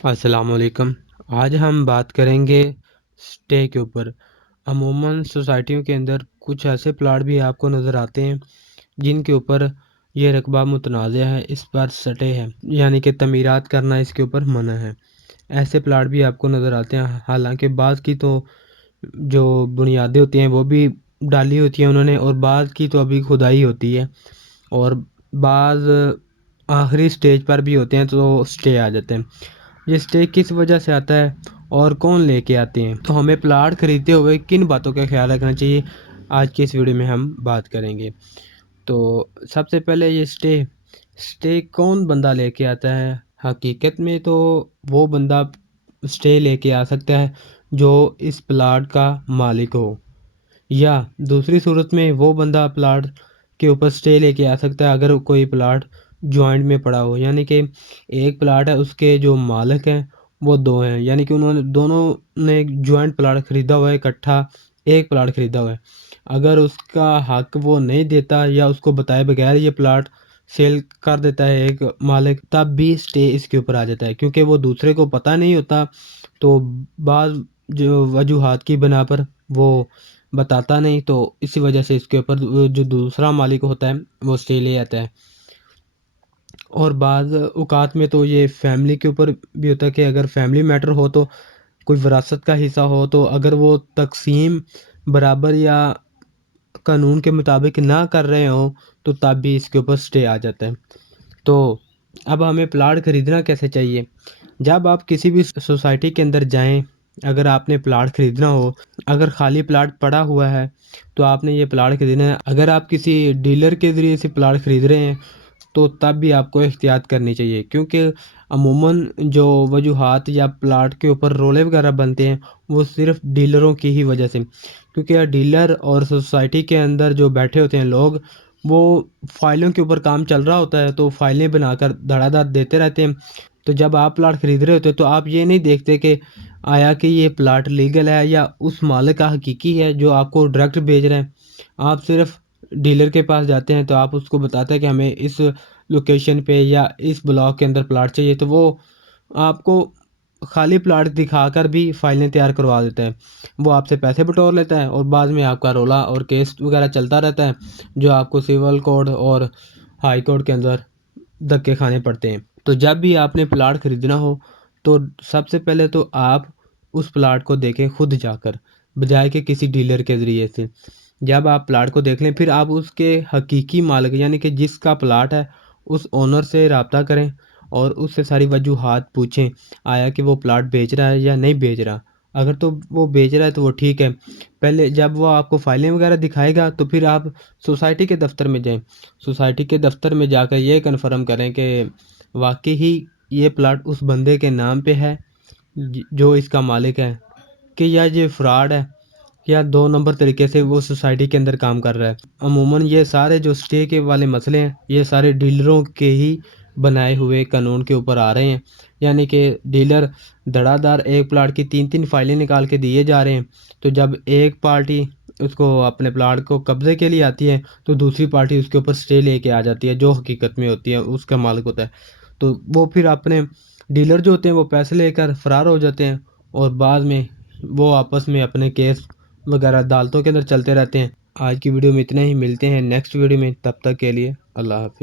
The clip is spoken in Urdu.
السلام علیکم۔ آج ہم بات کریں گے سٹے کے اوپر۔ عموماً سوسائٹیوں کے اندر کچھ ایسے پلاٹ بھی آپ کو نظر آتے ہیں جن کے اوپر یہ رقبہ متنازع ہے، اس پر سٹے ہے، یعنی کہ تعمیرات کرنا اس کے اوپر منع ہے۔ ایسے پلاٹ بھی آپ کو نظر آتے ہیں، حالانکہ بعض کی تو جو بنیادیں ہوتی ہیں وہ بھی ڈالی ہوتی ہیں انہوں نے، اور بعض کی تو ابھی کھدائی ہوتی ہے، اور بعض آخری سٹیج پر بھی ہوتے ہیں تو سٹے آ جاتے ہیں۔ یہ سٹے کس وجہ سے آتا ہے اور کون لے کے آتے ہیں، تو ہمیں پلاٹ خریدتے ہوئے کن باتوں کا خیال رکھنا چاہیے، آج کی اس ویڈیو میں ہم بات کریں گے۔ تو سب سے پہلے یہ سٹے کون بندہ لے کے آتا ہے؟ حقیقت میں تو وہ بندہ سٹے لے کے آ سکتا ہے جو اس پلاٹ کا مالک ہو، یا دوسری صورت میں وہ بندہ پلاٹ کے اوپر سٹے لے کے آ سکتا ہے اگر کوئی پلاٹ جوائنٹ میں پڑا ہو، یعنی کہ ایک پلاٹ ہے، اس کے جو مالک ہیں وہ دو ہیں، یعنی کہ انہوں نے دونوں نے جوائنٹ پلاٹ خریدا ہوا ہے، اکٹھا ایک پلاٹ خریدا ہوا ہے۔ اگر اس کا حق وہ نہیں دیتا یا اس کو بتائے بغیر یہ پلاٹ سیل کر دیتا ہے ایک مالک، تب بھی سٹے اس کے اوپر آ جاتا ہے، کیونکہ وہ دوسرے کو پتہ نہیں ہوتا، تو بعض جو وجوہات کی بنا پر وہ بتاتا نہیں، تو اسی وجہ سے اس کے اوپر جو دوسرا مالک ہوتا ہے وہ سٹے لے آتا ہے۔ اور بعض اوقات میں تو یہ فیملی کے اوپر بھی ہوتا ہے کہ اگر فیملی میٹر ہو، تو کوئی وراثت کا حصہ ہو، تو اگر وہ تقسیم برابر یا قانون کے مطابق نہ کر رہے ہوں تو تب بھی اس کے اوپر سٹے آ جاتا ہے۔ تو اب ہمیں پلاٹ خریدنا کیسے چاہیے؟ جب آپ کسی بھی سوسائٹی کے اندر جائیں، اگر آپ نے پلاٹ خریدنا ہو، اگر خالی پلاٹ پڑا ہوا ہے تو آپ نے یہ پلاٹ خریدنا ہے۔ اگر آپ کسی ڈیلر کے ذریعے سے پلاٹ خرید رہے ہیں تو تب بھی آپ کو احتیاط کرنی چاہیے، کیونکہ عموماً جو وجوہات یا پلاٹ کے اوپر رولے وغیرہ بنتے ہیں وہ صرف ڈیلروں کی ہی وجہ سے، کیونکہ ڈیلر اور سوسائٹی کے اندر جو بیٹھے ہوتے ہیں لوگ، وہ فائلوں کے اوپر کام چل رہا ہوتا ہے تو فائلیں بنا کر دھڑا دھڑ دیتے رہتے ہیں۔ تو جب آپ پلاٹ خرید رہے ہوتے ہیں تو آپ یہ نہیں دیکھتے کہ آیا کہ یہ پلاٹ لیگل ہے یا اس مالک کا حقیقی ہے جو آپ کو ڈائریکٹ بھیج رہے ہیں۔ آپ صرف ڈیلر کے پاس جاتے ہیں تو آپ اس کو بتاتے ہیں کہ ہمیں اس لوکیشن پہ یا اس بلاک کے اندر پلاٹ چاہیے، تو وہ آپ کو خالی پلاٹ دکھا کر بھی فائلیں تیار کروا دیتا ہے، وہ آپ سے پیسے بٹور لیتا ہے، اور بعد میں آپ کا رولا اور کیس وغیرہ چلتا رہتا ہے جو آپ کو سول کورٹ اور ہائی کورٹ کے اندر دھکے کھانے پڑتے ہیں۔ تو جب بھی آپ نے پلاٹ خریدنا ہو تو سب سے پہلے تو آپ اس پلاٹ کو دیکھیں خود جا کر، بجائے کہ کسی ڈیلر کے ذریعے سے۔ جب آپ پلاٹ کو دیکھ لیں پھر آپ اس کے حقیقی مالک، یعنی کہ جس کا پلاٹ ہے، اس اونر سے رابطہ کریں اور اس سے ساری وجوہات پوچھیں، آیا کہ وہ پلاٹ بیچ رہا ہے یا نہیں بیچ رہا۔ اگر تو وہ بیچ رہا ہے تو وہ ٹھیک ہے، پہلے جب وہ آپ کو فائلیں وغیرہ دکھائے گا تو پھر آپ سوسائٹی کے دفتر میں جائیں، سوسائٹی کے دفتر میں جا کر یہ کنفرم کریں کہ واقعی ہی یہ پلاٹ اس بندے کے نام پہ ہے جو اس کا مالک ہے، کہ یا یہ فراڈ ہے، یا دو نمبر طریقے سے وہ سوسائٹی کے اندر کام کر رہا ہے۔ عموماً یہ سارے جو سٹے کے والے مسئلے ہیں یہ سارے ڈیلروں کے ہی بنائے ہوئے قانون کے اوپر آ رہے ہیں، یعنی کہ ڈیلر دھڑا دھڑ ایک پلاٹ کی تین تین فائلیں نکال کے دیے جا رہے ہیں، تو جب ایک پارٹی اس کو اپنے پلاٹ کو قبضے کے لیے آتی ہے تو دوسری پارٹی اس کے اوپر سٹے لے کے آ جاتی ہے جو حقیقت میں ہوتی ہے اس کا مالک ہوتا ہے، تو وہ پھر اپنے ڈیلر جو ہوتے ہیں وہ پیسے لے کر فرار ہو جاتے ہیں، اور بعد میں وہ آپس میں اپنے کیس وغیرہ عدالتوں کے اندر چلتے رہتے ہیں۔ آج کی ویڈیو میں اتنا ہی، ملتے ہیں نیکسٹ ویڈیو میں، تب تک کے لیے اللہ حافظ۔